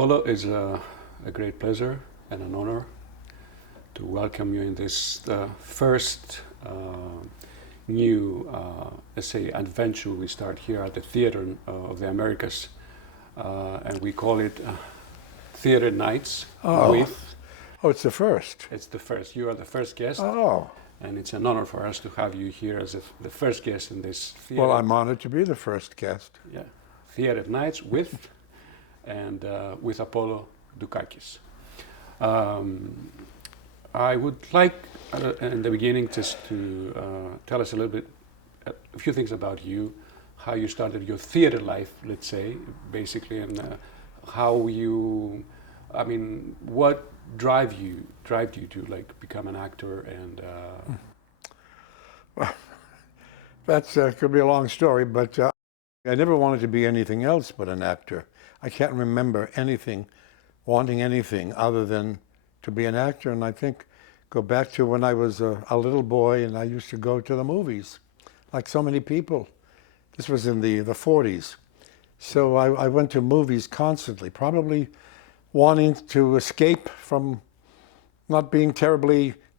Apollo, is a great pleasure and an honor to welcome you in this first new, let's say, adventure we start here at the Theatron of the Americas. And we call it Theater Nights with... Oh, it's the first. It's the first. You are the first guest. Oh. And it's an honor for us to have you here as the first guest in this theater. Well, I'm honored to be the first guest. Yeah. Theater Nights with Apollo Dukakis. I would like, in the beginning, just to tell us a little bit, a few things about you, how you started your theater life, let's say, basically, and how you, I mean, what drive you to like become an actor and. Well, that's could be a long story, but I never wanted to be anything else but an actor. I can't remember wanting anything other than to be an actor. And I think go back to when I was a little boy and I used to go to the movies, like so many people. This was in the 40s. So I went to movies constantly, probably wanting to escape from not being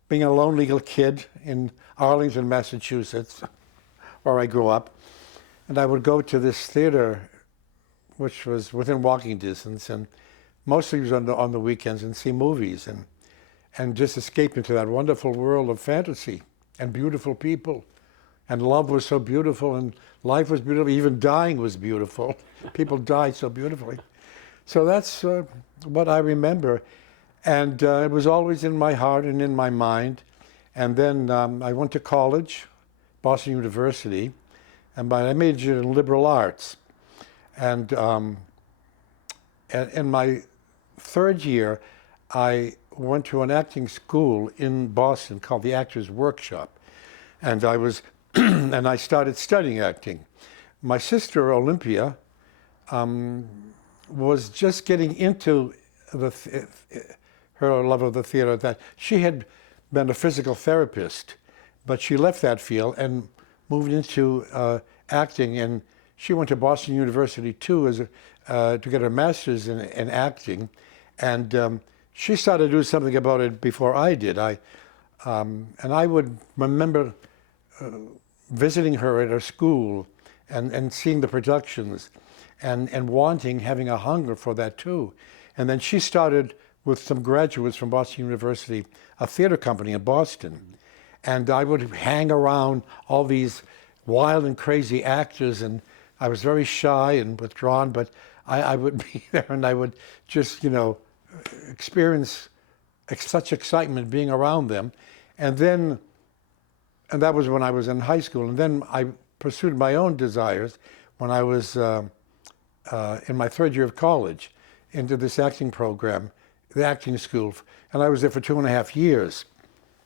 being a lonely little kid in Arlington, Massachusetts, where I grew up. And I would go to this theater, which was within walking distance, and mostly it was on the weekends, and see movies and just escape into that wonderful world of fantasy and beautiful people. And love was so beautiful, and life was beautiful, even dying was beautiful. People died so beautifully. So that's what I remember. And it was always in my heart and in my mind. And then I went to college, Boston University, and I majored in liberal arts. And in my third year, I went to an acting school in Boston called the Actors Workshop. And I was, and I started studying acting. My sister, Olympia, was just getting into her love of the theater. That she had been a physical therapist, but she left that field and moved into acting. And she went to Boston University too to get her master's in acting. And she started to do something about it before I did. And I would remember visiting her at her school and seeing the productions and having a hunger for that too. And then she started with some graduates from Boston University, a theater company in Boston. And I would hang around all these wild and crazy actors, and I was very shy and withdrawn, but I would be there and I would just, experience such excitement being around them. And that was when I was in high school. And then I pursued my own desires when I was in my third year of college into this acting program, the acting school. And I was there for 2.5 years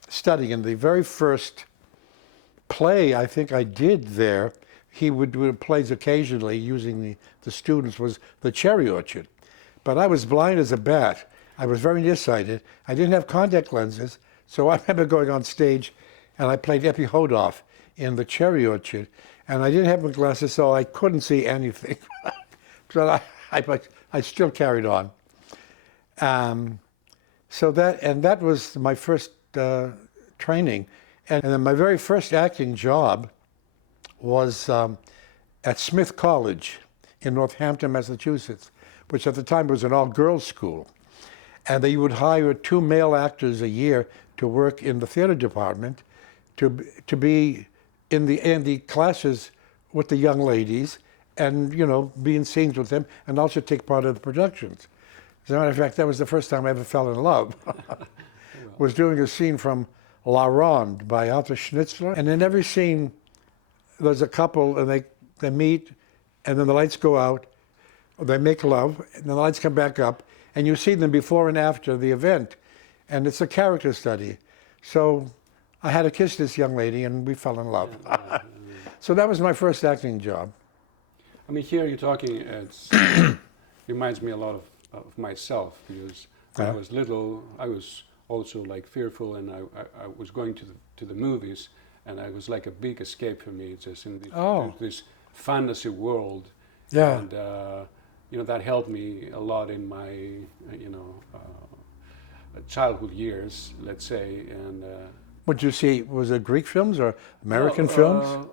studying. And the very first play I think I did there, he would do plays occasionally using the students, was The Cherry Orchard. But I was blind as a bat. I was very nearsighted. I didn't have contact lenses. So I remember going on stage and I played Epi Hodoff in The Cherry Orchard. And I didn't have my glasses, so I couldn't see anything. So I still carried on. So that was my first training. And then my very first acting job was at Smith College in Northampton, Massachusetts, which at the time was an all-girls school. And they would hire 2 male actors a year to work in the theater department, to be in the classes with the young ladies, and be in scenes with them, and also take part of the productions. As a matter of fact, that was the first time I ever fell in love. Was doing a scene from La Ronde by Arthur Schnitzler, and in every scene, there's a couple, and they meet, and then the lights go out, or they make love, and the lights come back up, and you see them before and after the event, and it's a character study. So I had to kiss this young lady, and we fell in love. So that was my first acting job. I mean, here you're talking, it reminds me a lot of myself, because when I was little, I was also like fearful, and I was going to the movies, and it was like a big escape for me, just in this fantasy world. Yeah. And that helped me a lot in my, childhood years, let's say. And What did you see? Was it Greek films or American films?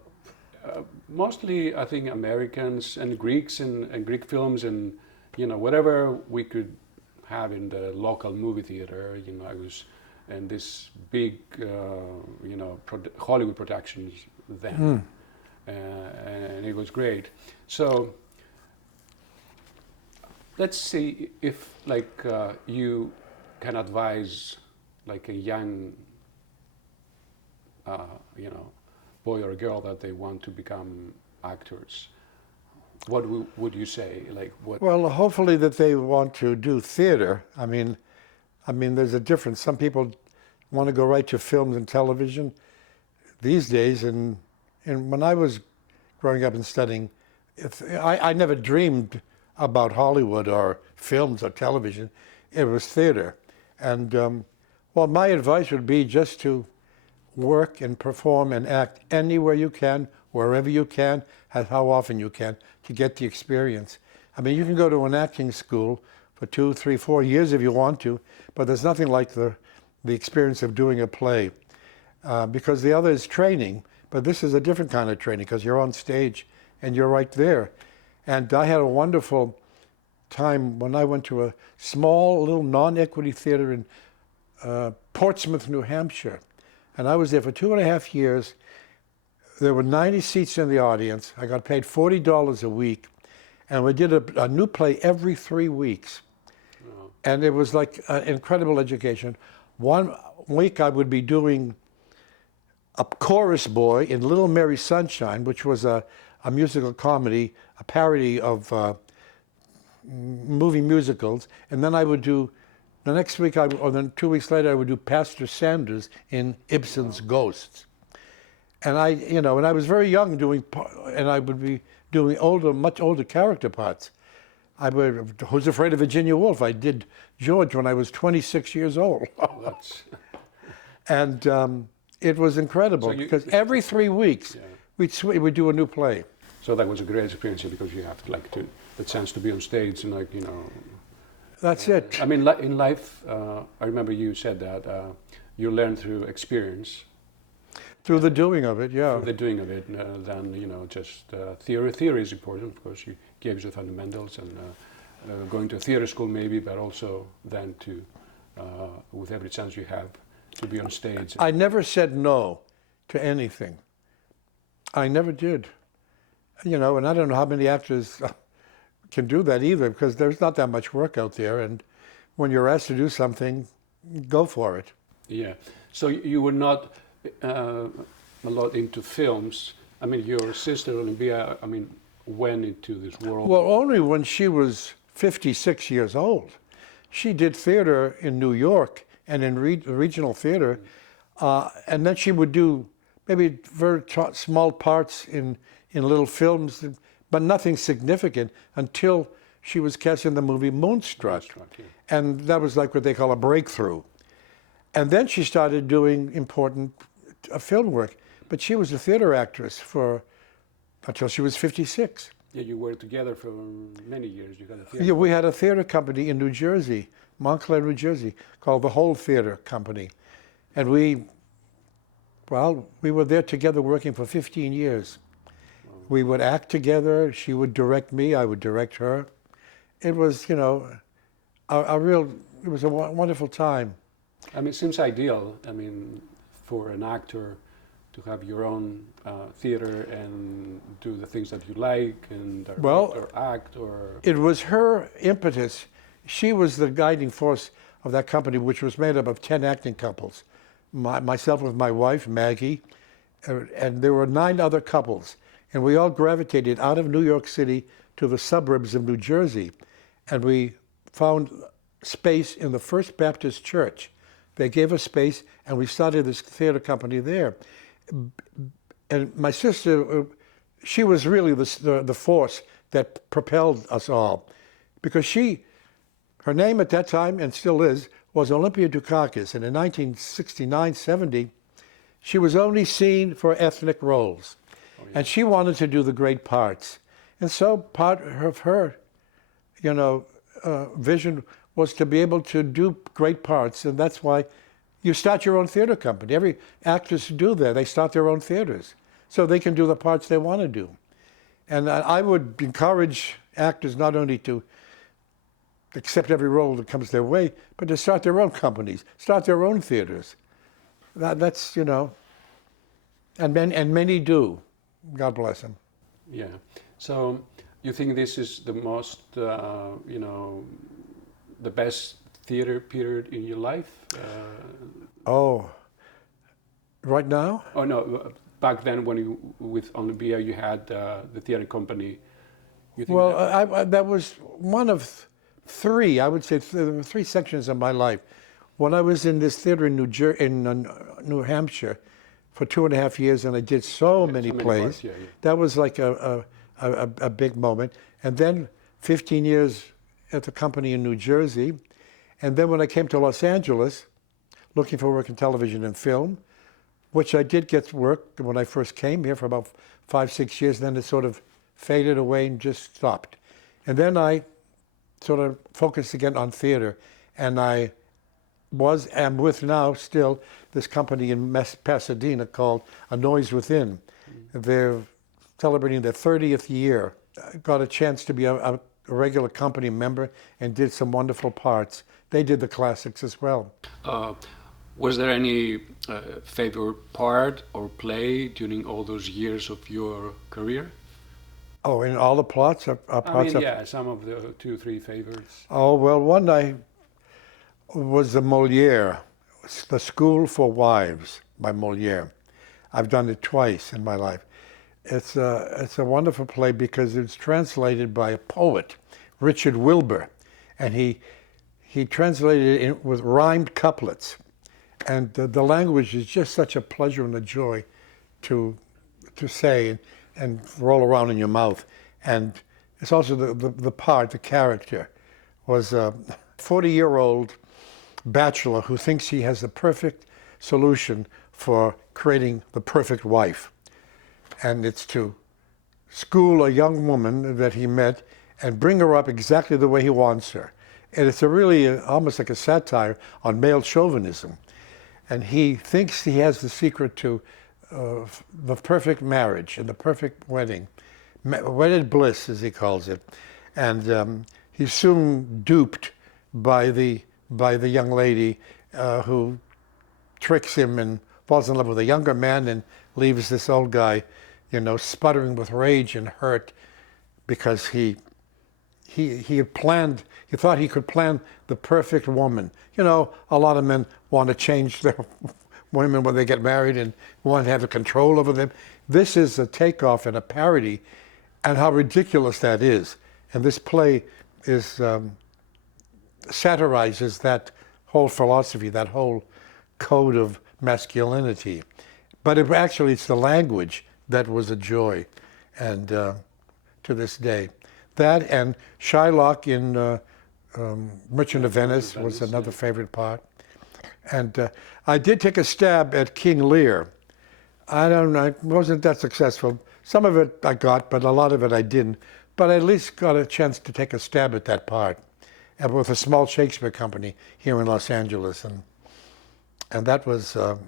Mostly, I think Americans and Greeks and Greek films, and whatever we could have in the local movie theater. I was in this big, Hollywood productions then, and it was great. So let's see if you can advise like a young, boy or girl that they want to become actors. What would you say? Like what? Well, hopefully that they want to do theater. I mean, there's a difference. Some people want to go right to films and television these days. And when I was growing up and studying, I never dreamed about Hollywood or films or television. It was theater. And well, my advice would be just to work and perform and act anywhere you can, wherever you can, how often you can, to get the experience. I mean, you can go to an acting school for 2, 3, 4 years if you want to, but there's nothing like the experience of doing a play. Because the other is training, but this is a different kind of training because you're on stage and you're right there. And I had a wonderful time when I went to a small little non-equity theater in Portsmouth, New Hampshire. And I was there for 2.5 years. There were 90 seats in the audience. I got paid $40 a week. And we did a new play every 3 weeks. Oh. And it was like an incredible education. One week I would be doing a chorus boy in Little Mary Sunshine, which was a musical comedy, a parody of movie musicals. And then I would do, the next week, or then 2 weeks later, I would do Pastor Sanders in Ibsen's Ghosts. And and I was very young and I would be doing much older character parts. Who's Afraid of Virginia Woolf? I did George when I was 26 years old. And it was incredible because every 3 weeks we'd do a new play. So that was a great experience because you have the chance to be on stage and That's it. I mean, in life, I remember you said that you learn through experience. Through the doing of it, yeah. Through the doing of it, than just theory. Theory is important, of course. You gives you fundamentals, and going to a theater school maybe, but also then to, with every chance you have, to be on stage. I never said no to anything. I never did. And I don't know how many actors can do that either, because there's not that much work out there, and when you're asked to do something, go for it. Yeah. So you were not a lot into films. I mean, your sister Olympia, went into this world. Well, only when she was 56 years old. She did theater in New York and in regional theater, and then she would do maybe very small parts in little films, but nothing significant until she was cast in the movie Moonstruck. Yeah. And that was like what they call a breakthrough. And then she started doing important film work. But she was a theater actress until she was 56. Yeah, you were together for many years. You had a theater. Yeah, we had a theater company in New Jersey, Montclair, New Jersey, called the Whole Theater Company. And we were there together working for 15 years. We would act together. She would direct me. I would direct her. It was, it was a wonderful time. It seems ideal. For an actor to have your own theater and do the things that you like and or act or. It was her impetus. She was the guiding force of that company, which was made up of 10 acting couples. Myself with my wife, Maggie, and there were 9 other couples. And we all gravitated out of New York City to the suburbs of New Jersey. And we found space in the First Baptist Church. They gave us space, and we started this theater company there. And my sister, she was really the force that propelled us all. Because her name at that time, and still is, was Olympia Dukakis. And in 1969-70, she was only seen for ethnic roles. And she wanted to do the great parts. And so part of her vision was to be able to do great parts, and that's why you start your own theater company. Every actress do that. They start their own theaters so they can do the parts they want to do. And I would encourage actors not only to accept every role that comes their way, but to start their own companies, start their own theaters. That's, and many do. God bless them. Yeah. So you think this is the most, the best theater period in your life? Oh, right now? Oh no, back then when with Olympia you had the theater company. You think that was one of three. I would say there were three sections of my life. When I was in this theater in New Hampshire for 2.5 years, and I did so many plays. Parts, yeah. That was like a big moment. And then 15 years at the company in New Jersey. And then when I came to Los Angeles, looking for work in television and film, which I did get work when I first came here for about 5-6 years, then it sort of faded away and just stopped. And then I sort of focused again on theater, and I am with now still this company in Pasadena called A Noise Within. They're celebrating their 30th year. I got a chance to be a regular company member and did some wonderful parts. They did the classics as well. Was there any favorite part or play during all those years of your career? Oh, in all the plots? Some of the 2-3 favorites. Oh, well, one was the Molière, The School for Wives by Molière. I've done it twice in my life. It's a wonderful play because it's translated by a poet, Richard Wilbur, and he translated it with rhymed couplets. And the language is just such a pleasure and a joy to say and roll around in your mouth. And it's also the character was a 40-year-old bachelor who thinks he has the perfect solution for creating the perfect wife. And it's to school a young woman that he met and bring her up exactly the way he wants her. And it's almost like a satire on male chauvinism. And he thinks he has the secret to the perfect marriage and the perfect wedding, wedded bliss, as he calls it. And he's soon duped by the young lady who tricks him and falls in love with a younger man and leaves this old guy, sputtering with rage and hurt because he thought he could plan the perfect woman. A lot of men want to change their women when they get married and want to have control over them. This is a takeoff and a parody, and how ridiculous that is. And this play satirizes that whole philosophy, that whole code of masculinity. But it's the language that was a joy, and to this day. That and Shylock in Merchant of Venice was another favorite part. And I did take a stab at King Lear. I wasn't that successful. Some of it I got, but a lot of it I didn't. But I at least got a chance to take a stab at that part with a small Shakespeare company here in Los Angeles. And that was a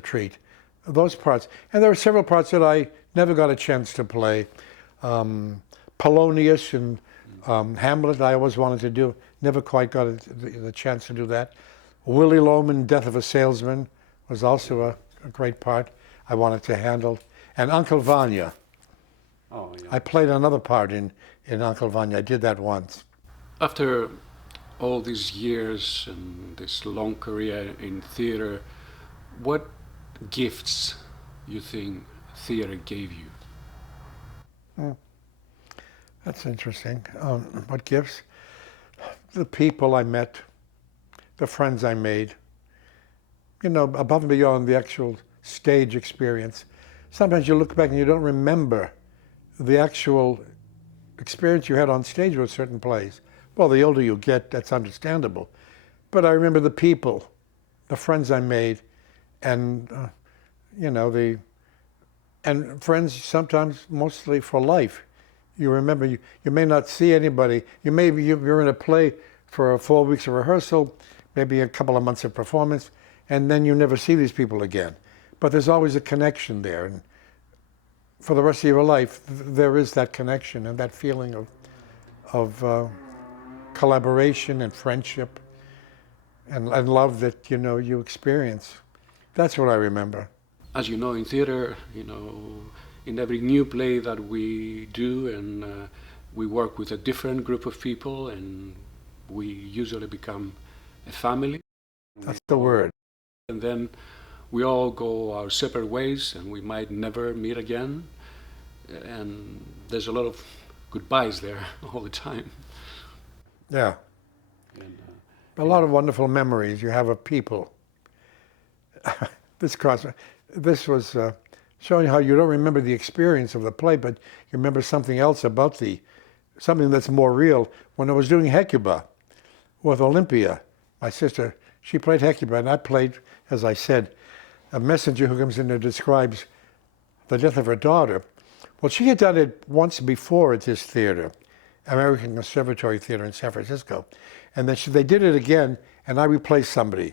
treat. Those parts. And there were several parts that I never got a chance to play. Polonius and Hamlet I always wanted to do. Never quite got the chance to do that. Willy Loman, Death of a Salesman, was also a great part I wanted to handle. And Uncle Vanya. Oh, yeah. I played another part in Uncle Vanya. I did that once. After all these years and this long career in theater, what gifts you think theater gave you? That's interesting. What gifts? The people I met, the friends I made, above and beyond the actual stage experience. Sometimes you look back and you don't remember the actual experience you had on stage with certain plays. Well, the older you get, that's understandable. But I remember the people, the friends I made, and, and friends sometimes mostly for life. You remember, you may not see anybody. You're in a play for 4 weeks of rehearsal, maybe a couple of months of performance, and then you never see these people again. But there's always a connection there. And for the rest of your life, there is that connection and that feeling of collaboration and friendship and love that, you experience. That's what I remember. As you know, in theater, in every new play that we do, and we work with a different group of people, and we usually become a family. That's the word. And then we all go our separate ways, and we might never meet again. And there's a lot of goodbyes there all the time. Yeah. And, a lot of wonderful memories you have of people. This was showing how you don't remember the experience of the play, but you remember something else about something that's more real. When I was doing Hecuba with Olympia, my sister, she played Hecuba, and I played, as I said, a messenger who comes in and describes the death of her daughter. Well, she had done it once before at this theater, American Conservatory Theater in San Francisco. And then they did it again, and I replaced somebody.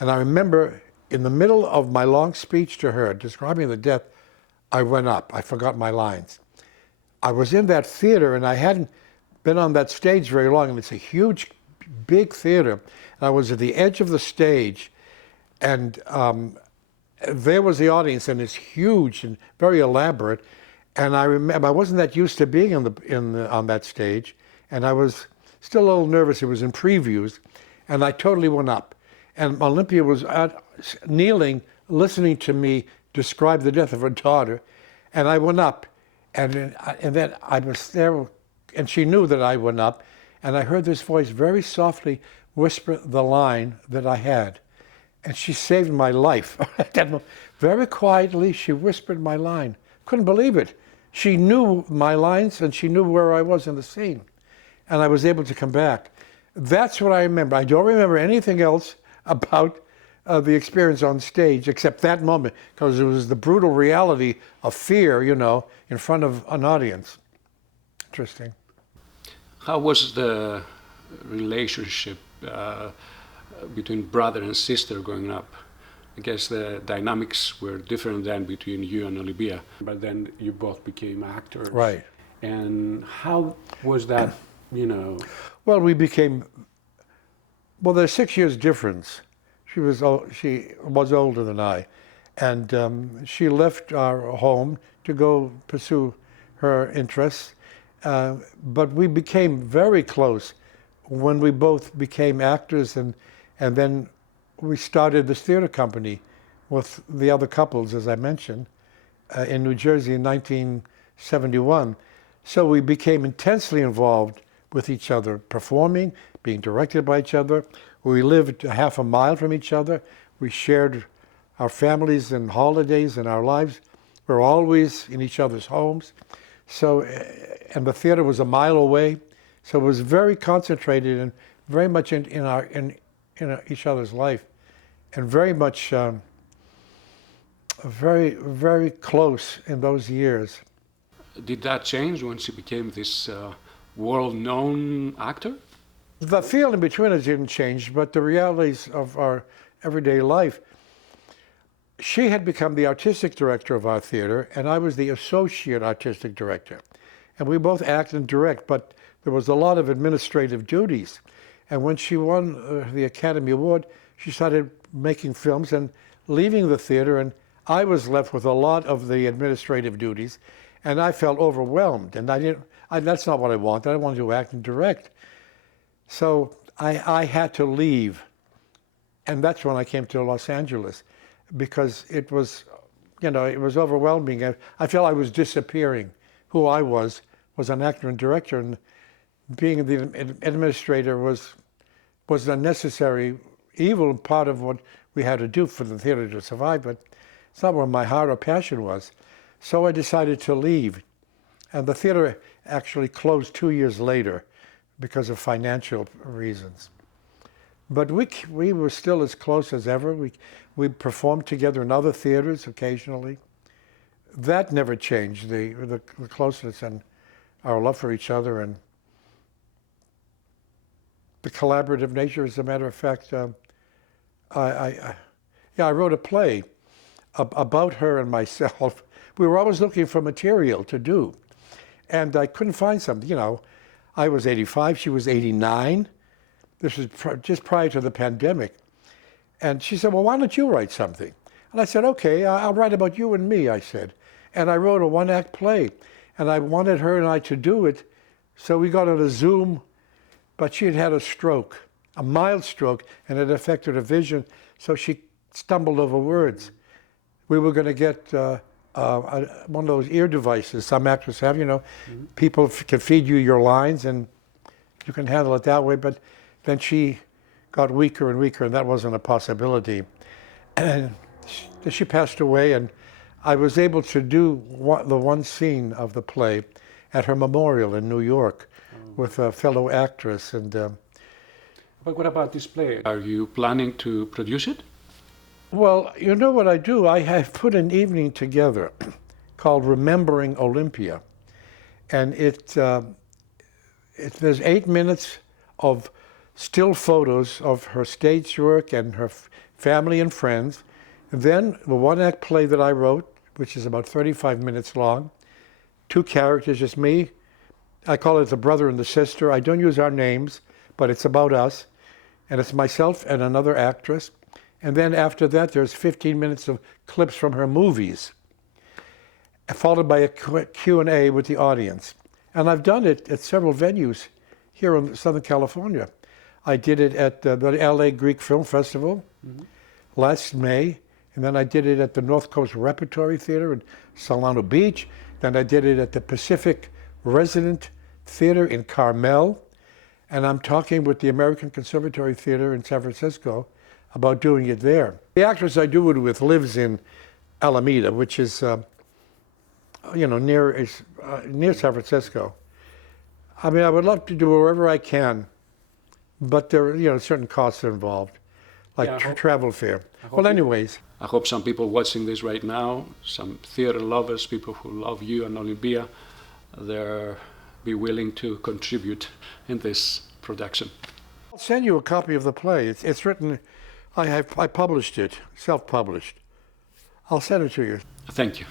And I remember in the middle of my long speech to her, describing the death, I went up. I forgot my lines. I was in that theater, and I hadn't been on that stage very long, and it's a huge, big theater. And I was at the edge of the stage, and there was the audience, and it's huge and very elaborate. And I remember I wasn't that used to being on that stage, and I was still a little nervous. It was in previews, and I totally went up. And Olympia was kneeling, listening to me describe the death of her daughter, and I went up, and then I was there, and she knew that I went up, and I heard this voice very softly whisper the line that I had, and she saved my life. Very quietly, she whispered my line. Couldn't believe it. She knew my lines, and she knew where I was in the scene, and I was able to come back. That's what I remember. I don't remember anything else about the experience on stage except that moment, because it was the brutal reality of fear, in front of an audience. Interesting. How was the relationship between brother and sister growing up? I guess the dynamics were different than between you and Olympia, but then you both became actors. Right. And how was that, Well, there's 6 years difference. She was older than I, and she left our home to go pursue her interests. But we became very close when we both became actors, and then we started this theater company with the other couples, as I mentioned, in New Jersey in 1971. So we became intensely involved with each other, performing, being directed by each other. We lived a half a mile from each other. We shared our families and holidays and our lives. We were always in each other's homes. So, and the theater was a mile away. So it was very concentrated and very much in each other's life, and very much, very, very close in those years. Did that change when she became this world-known actor? The feeling between us didn't change, but the realities of our everyday life. She had become the artistic director of our theater, and I was the associate artistic director. And we both act and direct, but there was a lot of administrative duties. And when she won the Academy Award, she started making films and leaving the theater, and I was left with a lot of the administrative duties, and I felt overwhelmed. And that's not what I wanted. I wanted to act and direct. So I had to leave, and that's when I came to Los Angeles, because it was overwhelming. I felt I was disappearing. Who I was an actor and director, and being the administrator was a necessary evil part of what we had to do for the theater to survive, but it's not where my heart or passion was. So I decided to leave, and the theater actually closed 2 years later because of financial reasons. But we were still as close as ever. We performed together in other theaters occasionally. That never changed, the closeness, and our love for each other and the collaborative nature. As a matter of fact, I wrote a play about her and myself. We were always looking for material to do, and I couldn't find something. You know, I was 85, she was 89. This was just prior to the pandemic. And she said, well, why don't you write something? And I said, okay, I'll write about you and me, I said. And I wrote a one-act play, and I wanted her and I to do it, so we got on a Zoom, but she had had a stroke, a mild stroke, and it affected her vision, so she stumbled over words. We were going to get one of those ear devices some actors have, you know. People can feed you your lines and you can handle it that way, but then she got weaker and weaker, and that wasn't a possibility. And she passed away, and I was able to do the one scene of the play at her memorial in New York with a fellow actress. And but what about this play? Are you planning to produce it? well, you know what I do? I have put an evening together called Remembering Olympia, and there's 8 minutes of still photos of her stage work and her family and friends. And then the one-act play that I wrote, which is about 35 minutes long, 2 characters, just me. I call it the brother and the sister. I don't use our names, but it's about us. And it's myself and another actress. And then after that, there's 15 minutes of clips from her movies, followed by a Q&A with the audience. And I've done it at several venues here in Southern California. I did it at the LA Greek Film Festival last May, and then I did it at the North Coast Repertory Theater in Solano Beach. Then I did it at the Pacific Resident Theater in Carmel. And I'm talking with the American Conservatory Theater in San Francisco about doing it there. The actress I do it with lives in Alameda, which is near San Francisco. I mean, I would love to do it wherever I can, but there are certain costs involved, like travel fare. Well, anyways. I hope some people watching this right now, some theater lovers, people who love you and Olympia, they'll be willing to contribute in this production. I'll send you a copy of the play. It's written, I published it, self-published. I'll send it to you. Thank you.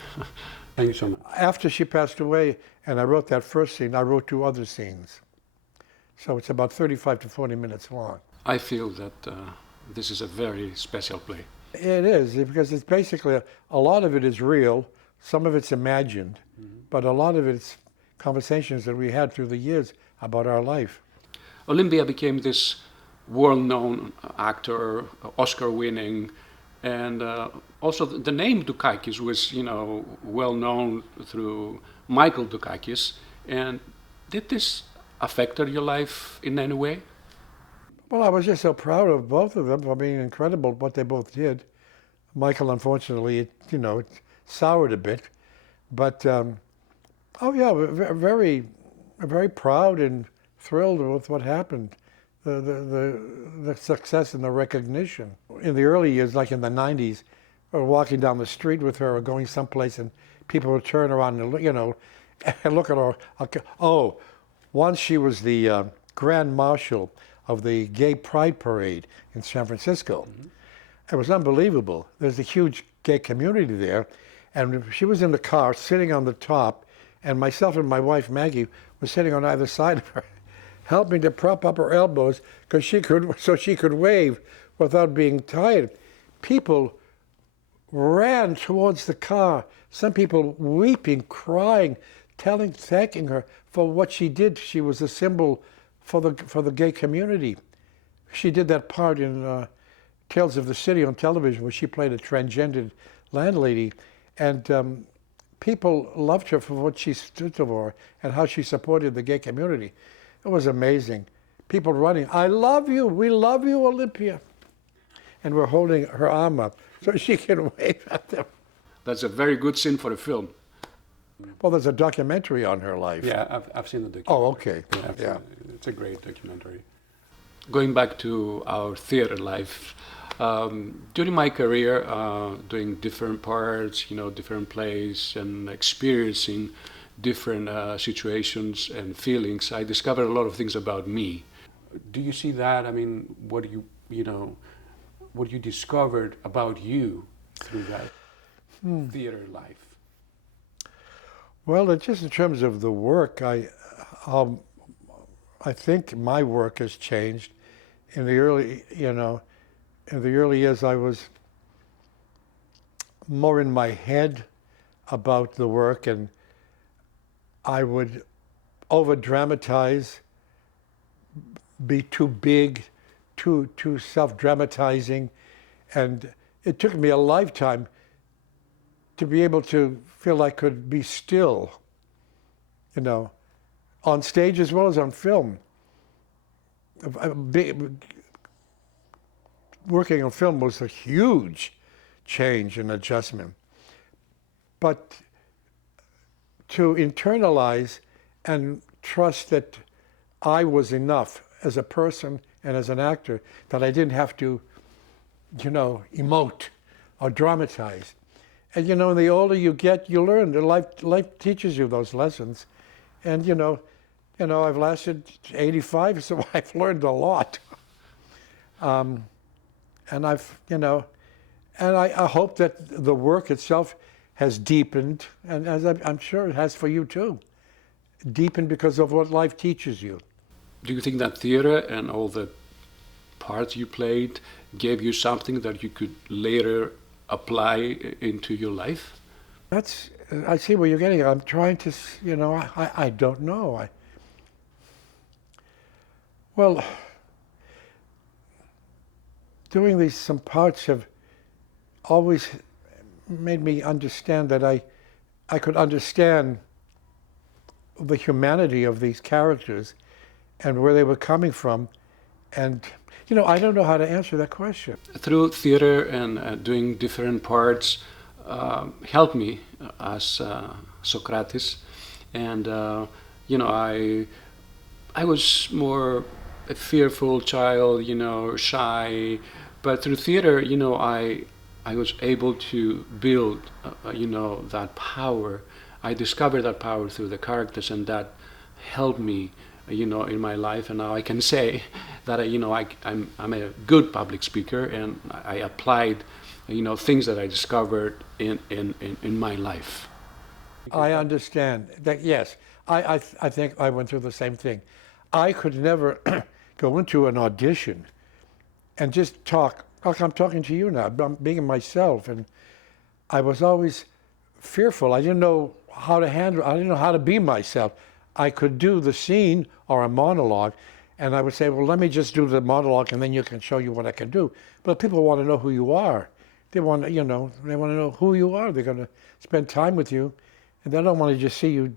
Thank you so much. After she passed away and I wrote that first scene, I wrote 2 other scenes. So it's about 35 to 40 minutes long. I feel that this is a very special play. It is, because it's basically, a lot of it is real, some of it's imagined, but a lot of it's conversations that we had through the years about our life. Olympia became this world-known actor, Oscar-winning, and also the name Dukakis was, well-known through Michael Dukakis. And did this affect your life in any way? Well, I was just so proud of both of them for being incredible what they both did. Michael, unfortunately, it soured a bit, but very, very proud and thrilled with what happened. The success and the recognition. In the early years, like in the 90s, I was walking down the street with her or going someplace, and people would turn around and and look at her. Oh, once she was the Grand Marshal of the Gay Pride Parade in San Francisco. It was unbelievable. There's a huge gay community there, and she was in the car sitting on the top, and myself and my wife Maggie were sitting on either side of her, helping to prop up her elbows so she could wave without being tired. People ran towards the car. Some people weeping, crying, thanking her for what she did. She was a symbol for the gay community. She did that part in Tales of the City on television, where she played a transgendered landlady, and people loved her for what she stood for and how she supported the gay community. It was amazing. People running, I love you, we love you, Olympia. And we're holding her arm up so she can wave at them. That's a very good scene for a film. Well, there's a documentary on her life. Yeah, I've seen the documentary. Oh, okay. Yeah. It's a great documentary. Going back to our theater life, during my career, doing different parts, different plays, and experiencing different situations and feelings, I discovered a lot of things about me. Do you see that? I mean, what you discovered about you through that theater life? Well, just in terms of the work, I think my work has changed. In the early years, I was more in my head about the work, and I would over-dramatize, be too big, too self-dramatizing, and it took me a lifetime to be able to feel I could be still, on stage as well as on film. Working on film was a huge change and adjustment. But to internalize and trust that I was enough as a person and as an actor, that I didn't have to, emote or dramatize. And the older you get, you learn. Life teaches you those lessons. And I've lasted 85, so I've learned a lot. And I hope that the work itself has deepened, and as I'm sure it has for you too, deepened because of what life teaches you. Do you think that theater and all the parts you played gave you something that you could later apply into your life? I see where you're getting at. I'm trying to, I don't know. Well, doing some parts have always made me understand that I could understand the humanity of these characters and where they were coming from. And, I don't know how to answer that question. Through theater and doing different parts helped me as Sokratis. And, I was more a fearful child, shy. But through theater, I was able to build, that power. I discovered that power through the characters, and that helped me, in my life. And now I can say that, I'm a good public speaker, and I applied, things that I discovered in my life. I understand that. Yes, I think I went through the same thing. I could never go into an audition and just talk like I'm talking to you now. I'm being myself, and I was always fearful. I didn't know how to handle. I didn't know how to be myself. I could do the scene or a monologue, and I would say, "Well, let me just do the monologue, and then you can show you what I can do." But people want to know who you are. They want to, they want to know who you are. They're going to spend time with you, and they don't want to just see you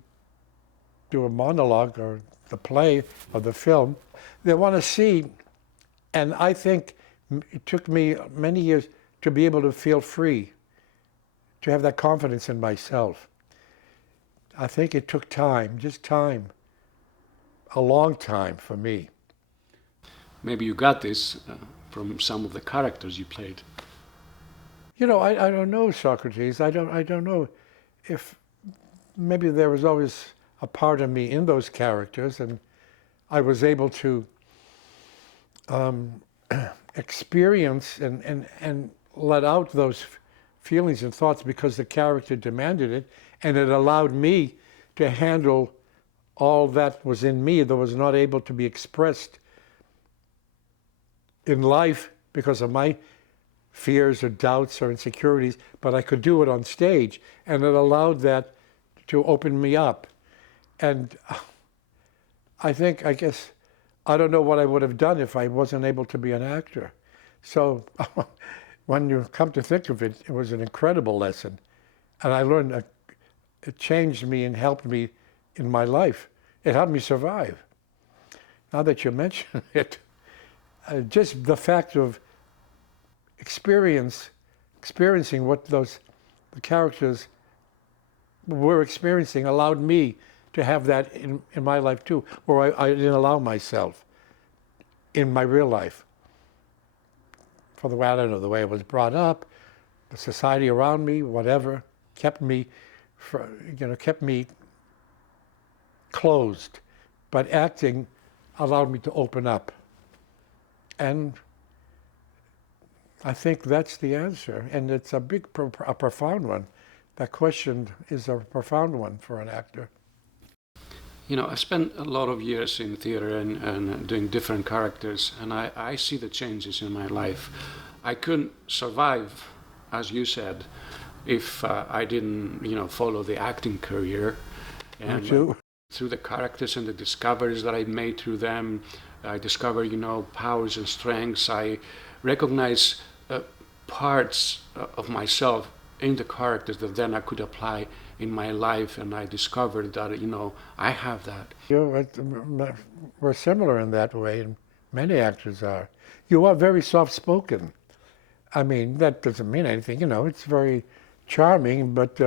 do a monologue or the play or the film. They want to see, and I think it took me many years to be able to feel free, to have that confidence in myself. I think it took time, just time, a long time for me. Maybe you got this from some of the characters you played. I don't know, Socrates. I don't know if maybe there was always a part of me in those characters, and I was able to experience and let out those feelings and thoughts because the character demanded it, and it allowed me to handle all that was in me that was not able to be expressed in life because of my fears or doubts or insecurities, but I could do it on stage, and it allowed that to open me up. And I guess, I don't know what I would have done if I wasn't able to be an actor. So when you come to think of it, it was an incredible lesson. And I learned it changed me and helped me in my life. It helped me survive. Now that you mention it, just the fact of experiencing what the characters were experiencing allowed me to have that in my life too, where I didn't allow myself in my real life. For the way, I don't know, the way I was brought up, the society around me, whatever, kept me closed, but acting allowed me to open up. And I think that's the answer, and it's a a profound one. That question is a profound one for an actor. You know, I've spent a lot of years in theater and doing different characters, and I see the changes in my life. I couldn't survive, as you said, if I didn't, you know, follow the acting career. And through the characters and the discoveries that I made through them, I discover, you know, powers and strengths. I recognize parts of myself in the characters that then I could apply in my life, and I discovered that, you know, I have that. We're similar in that way, and many actors are. You are very soft-spoken. I mean, that doesn't mean anything, you know, it's very charming, but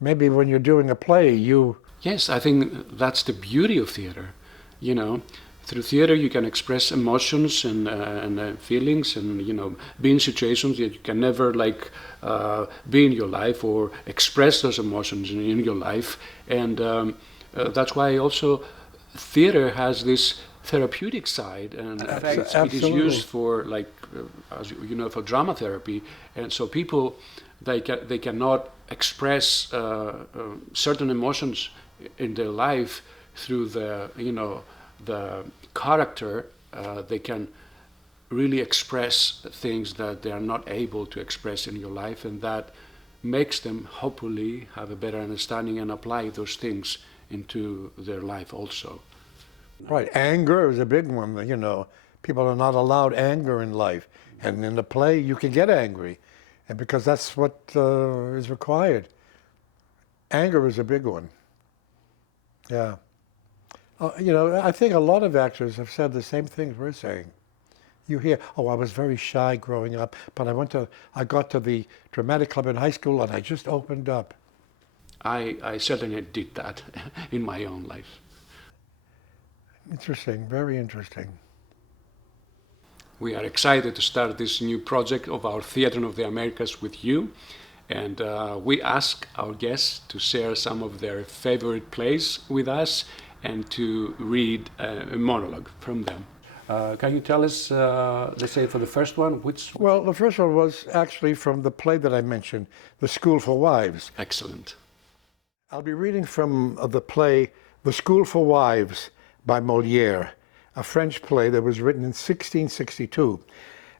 maybe when you're doing a play, you... Yes, I think that's the beauty of theater, you know. Through theater, you can express emotions and feelings, and, you know, be in situations that you can never, like, be in your life or express those emotions in your life. And that's why also theater has this therapeutic side, and it is used for, like, as you know, for drama therapy. And so people, they cannot express certain emotions in their life through the, you know, the character. They can really express things that they are not able to express in your life, and that makes them hopefully have a better understanding and apply those things into their life also. Right, anger is a big one, you know. People are not allowed anger in life, and in the play you can get angry, and because that's what is required. Anger is a big one. Yeah. You know, I think a lot of actors have said the same things we're saying. You hear, oh, I was very shy growing up, but I got to the dramatic club in high school and I just opened up. I certainly did that in my own life. Interesting, very interesting. We are excited to start this new project of our Theatron of the Americas with you. And we ask our guests to share some of their favorite plays with us and to read a monologue from them. Can you tell us, let's say for the first one, which... Well, the first one was actually from the play that I mentioned, The School for Wives. Excellent. I'll be reading from the play The School for Wives by Molière, a French play that was written in 1662.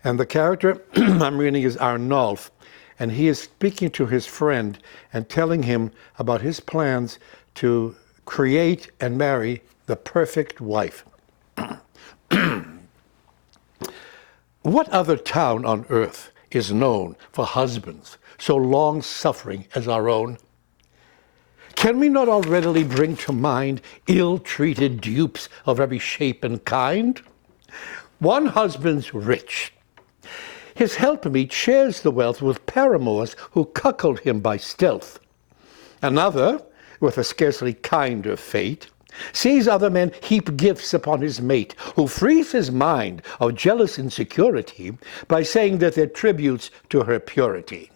And the character I'm reading is Arnulf, and he is speaking to his friend and telling him about his plans to create and marry the perfect wife. What other town on earth is known for husbands so long-suffering as our own? Can we not already bring to mind ill-treated dupes of every shape and kind? One husband's rich. His helpmeet shares the wealth with paramours who cuckold him by stealth. Another, with a scarcely kinder fate, sees other men heap gifts upon his mate, who frees his mind of jealous insecurity by saying that they're tributes to her purity.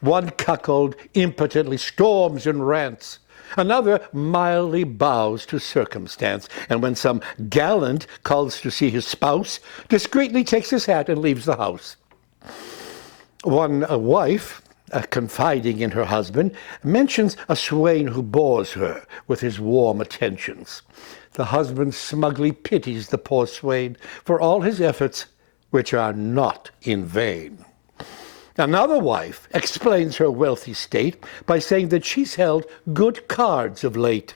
One cuckold impotently storms and rants. Another mildly bows to circumstance, and when some gallant calls to see his spouse, discreetly takes his hat and leaves the house. One wife, confiding in her husband, mentions a swain who bores her with his warm attentions. The husband smugly pities the poor swain for all his efforts, which are not in vain. Another wife explains her wealthy state by saying that she's held good cards of late.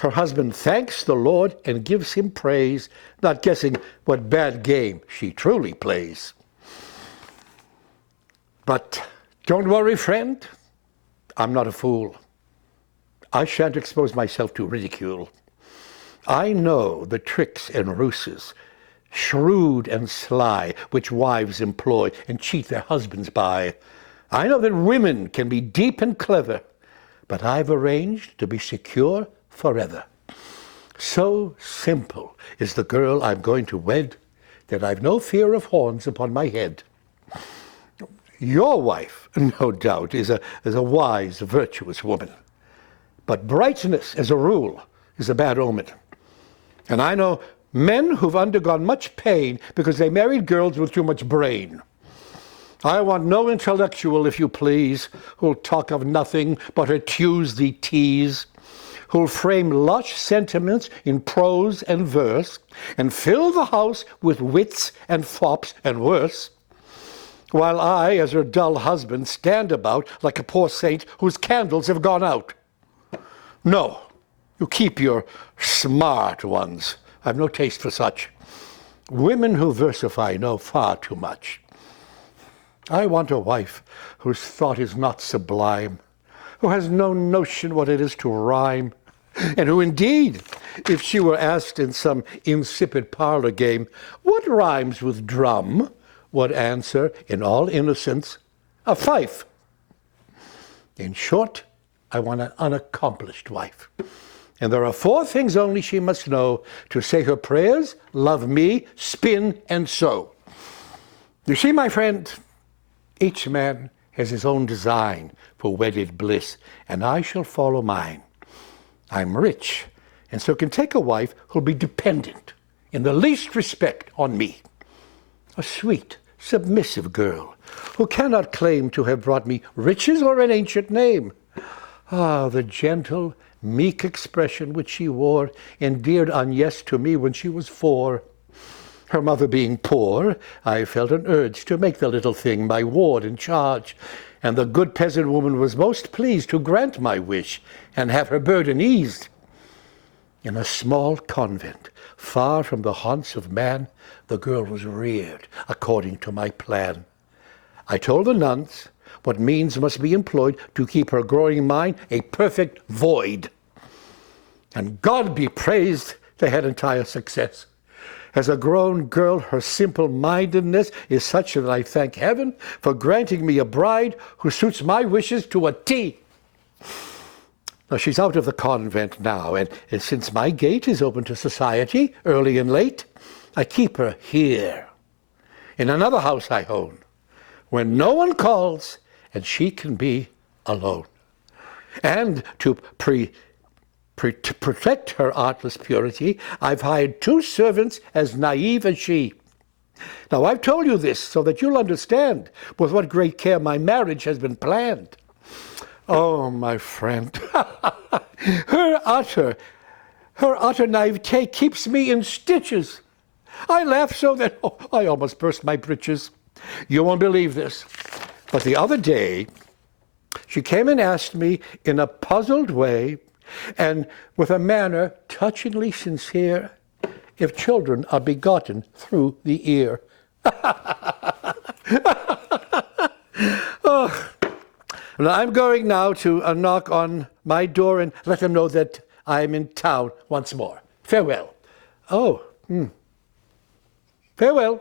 Her husband thanks the Lord and gives him praise, not guessing what bad game she truly plays. But don't worry, friend, I'm not a fool. I shan't expose myself to ridicule. I know the tricks and ruses, shrewd and sly, which wives employ and cheat their husbands by. I know that women can be deep and clever, but I've arranged to be secure forever. So simple is the girl I'm going to wed that I've no fear of horns upon my head. Your wife, no doubt, is a wise, virtuous woman. But brightness, as a rule, is a bad omen. And I know men who've undergone much pain because they married girls with too much brain. I want no intellectual, if you please, who'll talk of nothing but her Tuesday teas, who'll frame lush sentiments in prose and verse, and fill the house with wits and fops and worse, while I, as her dull husband, stand about like a poor saint whose candles have gone out. No, you keep your smart ones. I've no taste for such. Women who versify know far too much. I want a wife whose thought is not sublime, who has no notion what it is to rhyme, and who indeed, if she were asked in some insipid parlor game, what rhymes with drum, would answer, in all innocence, a fife. In short, I want an unaccomplished wife. And there are 4 things only she must know: to say her prayers, love me, spin, and sew. You see, my friend, each man has his own design for wedded bliss, and I shall follow mine. I'm rich, and so can take a wife who'll be dependent, in the least respect, on me. A sweet, submissive girl, who cannot claim to have brought me riches or an ancient name. Ah, the gentle, meek expression which she wore endeared Agnès to me when she was 4. Her mother being poor, I felt an urge to make the little thing my ward in charge, and the good peasant woman was most pleased to grant my wish and have her burden eased. In a small convent, far from the haunts of man, the girl was reared according to my plan. I told the nuns what means must be employed to keep her growing mind a perfect void. And God be praised, they had entire success. As a grown girl, her simple-mindedness is such that I thank heaven for granting me a bride who suits my wishes to a T. Now, she's out of the convent now, and since my gate is open to society, early and late, I keep her here, in another house I own, when no one calls, and she can be alone. And to protect her artless purity, I've hired 2 servants as naive as she. Now, I've told you this so that you'll understand with what great care my marriage has been planned. Oh, my friend, her utter naivete keeps me in stitches. I laugh so that I almost burst my breeches. You won't believe this, but the other day, she came and asked me in a puzzled way, and with a manner touchingly sincere, if children are begotten through the ear. Oh. Now, I'm going now to knock on my door and let them know that I'm in town once more. Farewell. Oh, farewell.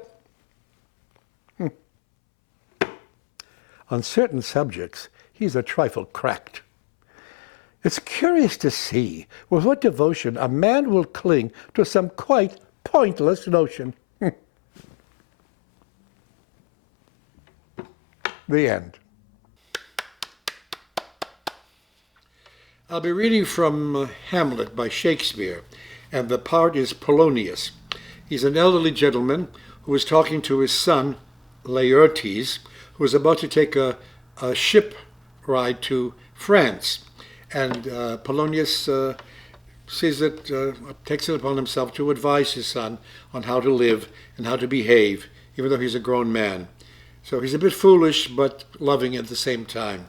On certain subjects, he's a trifle cracked. It's curious to see with what devotion a man will cling to some quite pointless notion. The end. I'll be reading from Hamlet by Shakespeare, and the part is Polonius. He's an elderly gentleman who is talking to his son, Laertes, who is about to take a ship ride to France. And Polonius takes it upon himself to advise his son on how to live and how to behave, even though he's a grown man. So he's a bit foolish, but loving at the same time.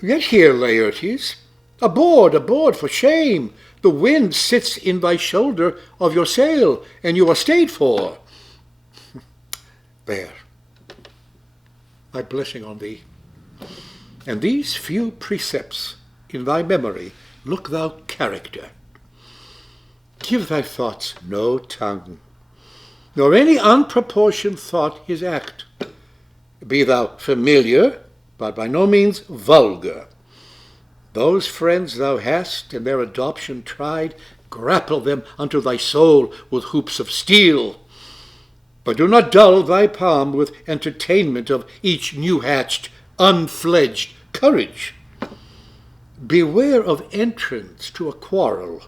Get here, Laertes. Aboard, for shame. The wind sits in thy shoulder of your sail, and you are stayed for. There. My blessing on thee. And these few precepts in thy memory look thou character. Give thy thoughts no tongue, nor any unproportioned thought his act. Be thou familiar, but by no means vulgar. Those friends thou hast in their adoption tried, grapple them unto thy soul with hoops of steel. But do not dull thy palm with entertainment of each new-hatched, unfledged courage. beware of entrance to a quarrel.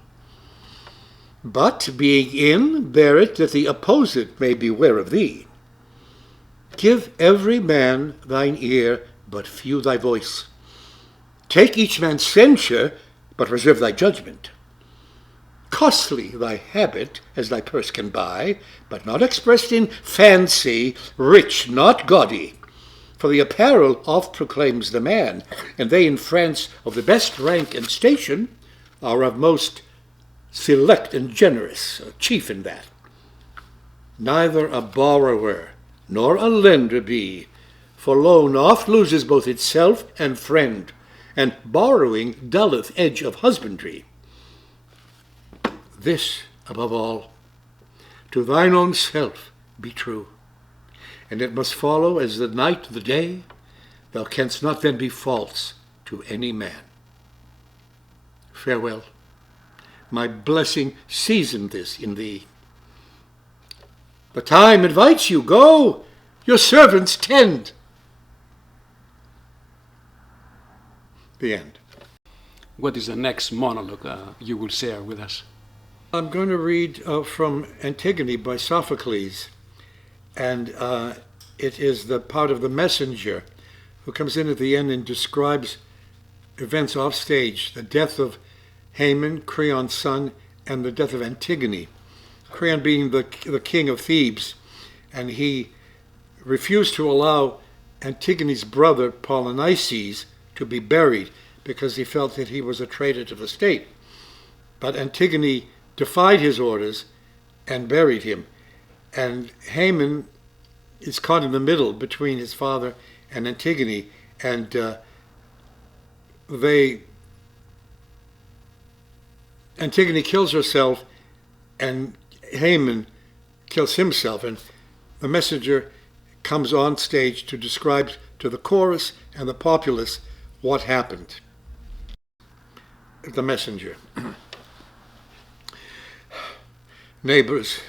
But, being in, bear it that the opposite may beware of thee. Give every man thine ear, but few thy voice. Take each man's censure, but reserve thy judgment. Costly thy habit, as thy purse can buy, but not expressed in fancy, rich, not gaudy. For the apparel oft proclaims the man, and they in France of the best rank and station are of most select and generous, chief in that. Neither a borrower nor a lender be, for loan oft loses both itself and friend, and borrowing dulleth edge of husbandry. This, above all, to thine own self be true, and it must follow as the night the day, thou canst not then be false to any man. Farewell. My blessing season this in thee. The time invites you. Go, your servants tend. The end. What is the next monologue you will share with us? I'm going to read from Antigone by Sophocles, and it is the part of the messenger who comes in at the end and describes events off stage, the death of Haman, Creon's son, and the death of Antigone. Creon being the king of Thebes, and he refused to allow Antigone's brother Polynices to be buried because he felt that he was a traitor to the state. But Antigone defied his orders and buried him. And Haman is caught in the middle between his father and Antigone, and Antigone kills herself, and Haman kills himself, and the messenger comes on stage to describe to the chorus and the populace what happened. The messenger. Neighbors,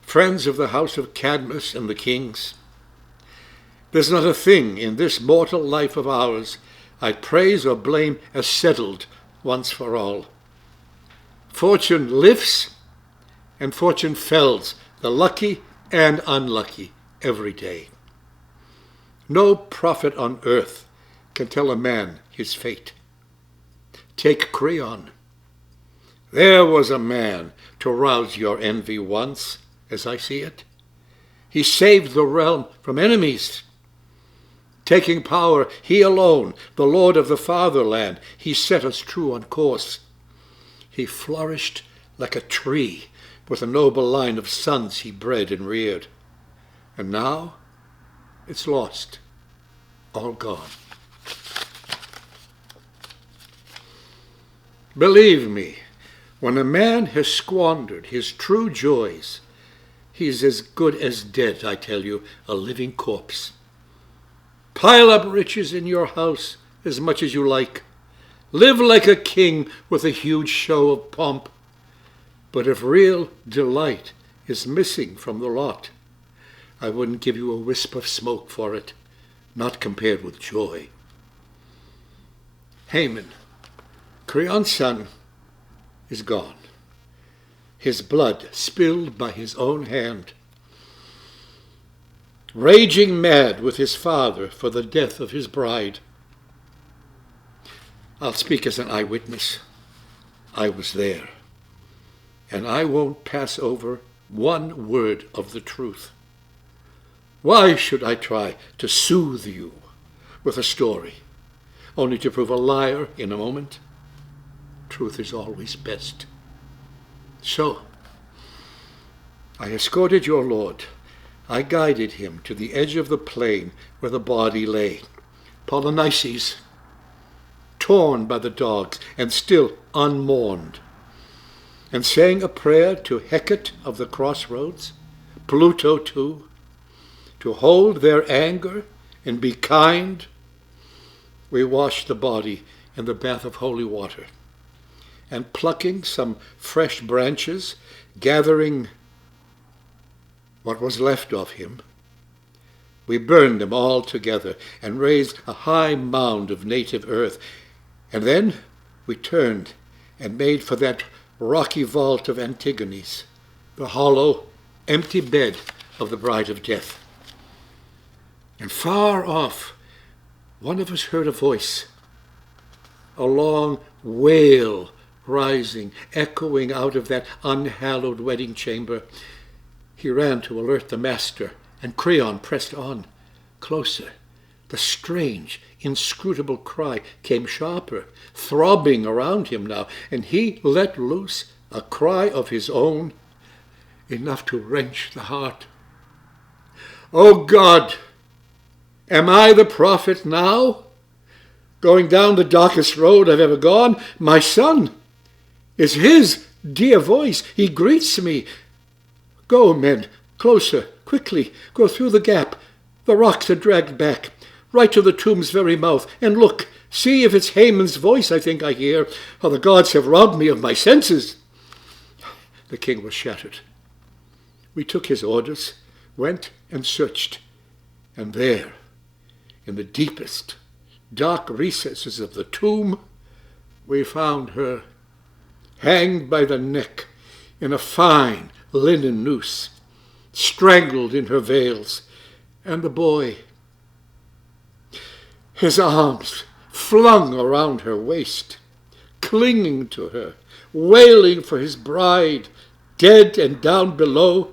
friends of the house of Cadmus and the kings, there's not a thing in this mortal life of ours I'd praise or blame as settled once for all. Fortune lifts and fortune fells the lucky and unlucky every day. No prophet on earth can tell a man his fate. Take Creon. There was a man to rouse your envy once, as I see it. He saved the realm from enemies. Taking power, he alone, the Lord of the fatherland, he set us true on course. He flourished like a tree with a noble line of sons he bred and reared. And now it's lost, all gone. Believe me, when a man has squandered his true joys, he's as good as dead, I tell you, a living corpse. Pile up riches in your house as much as you like. Live like a king with a huge show of pomp. But if real delight is missing from the lot, I wouldn't give you a wisp of smoke for it, not compared with joy. Haman, Creon's son, is gone. His blood spilled by his own hand. Raging mad with his father for the death of his bride. I'll speak as an eyewitness. I was there, and I won't pass over one word of the truth. Why should I try to soothe you with a story, only to prove a liar in a moment? Truth is always best. So, I escorted your lord. I guided him to the edge of the plain where the body lay. Polynices, torn by the dogs and still unmourned, and sang a prayer to Hecate of the crossroads, Pluto too, to hold their anger and be kind. We washed the body in the bath of holy water, and plucking some fresh branches, gathering what was left of him, we burned them all together and raised a high mound of native earth, And then we turned and made for that rocky vault of Antigone's, the hollow, empty bed of the bride of death. And far off, one of us heard a voice, a long wail rising, echoing out of that unhallowed wedding chamber. He ran to alert the master, and Creon pressed on, closer. The strange, inscrutable cry came sharper, throbbing around him now, and he let loose a cry of his own, enough to wrench the heart. "O God, am I the prophet now? Going down the darkest road I've ever gone, my son is his dear voice. He greets me. Go, men, closer, quickly, go through the gap. The rocks are dragged back, right to the tomb's very mouth. And look, see if it's Haman's voice I think I hear, or the gods have robbed me of my senses." The king was shattered. We took his orders, went and searched, and there, in the deepest, dark recesses of the tomb, we found her, hanged by the neck in a fine linen noose, strangled in her veils, and the boy, his arms flung around her waist, clinging to her, wailing for his bride, dead and down below,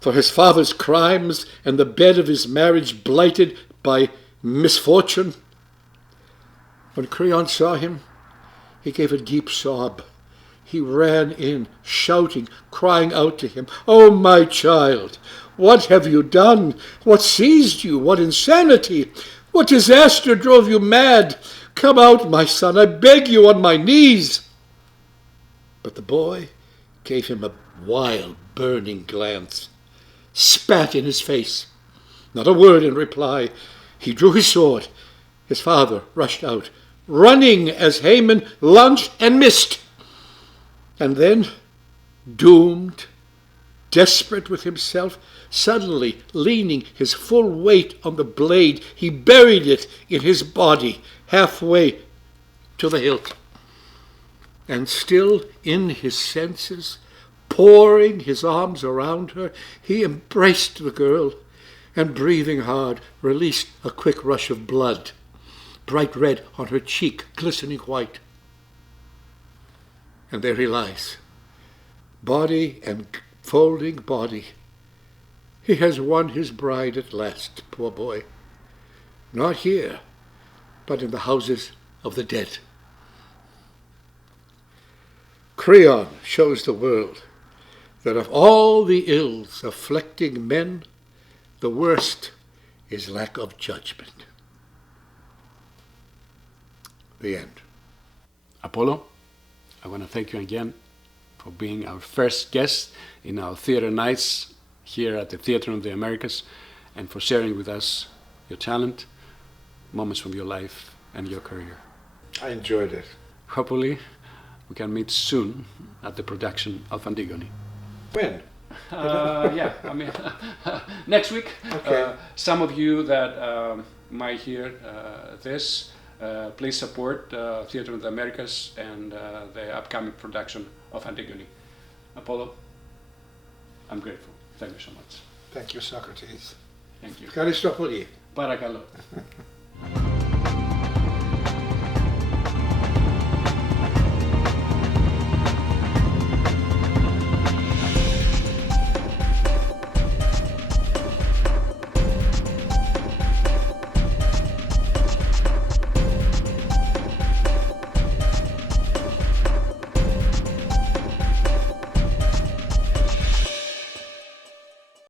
for his father's crimes and the bed of his marriage blighted by misfortune. When Creon saw him, he gave a deep sob. He ran in, shouting, crying out to him, "Oh, my child, what have you done? What seized you? What insanity? What disaster drove you mad? Come out, my son, I beg you on my knees." But the boy gave him a wild, burning glance, spat in his face. Not a word in reply. He drew his sword. His father rushed out, running as Haman lunged and missed. And then, doomed, desperate with himself, suddenly leaning his full weight on the blade, he buried it in his body, halfway to the hilt. And still in his senses, pouring his arms around her, he embraced the girl, and breathing hard, released a quick rush of blood, bright red on her cheek, glistening white. And there he lies, body and folding body. He has won his bride at last, poor boy. Not here, but in the houses of the dead. Creon shows the world that of all the ills afflicting men, the worst is lack of judgment. The end. Apollo, I want to thank you again for being our first guest in our theater nights here at the Theatron of the Americas, and for sharing with us your talent, moments from your life and your career. I enjoyed it. Hopefully, we can meet soon at the production of Antigone. When? Yeah, I mean, next week. Okay. Some of you that might hear this, please support Theatre of the Americas and the upcoming production of Antigone. Apollo, I'm grateful. Thank you so much. Thank you, Socrates. Thank you. Ευχαριστώ πολύ. Παρακαλώ.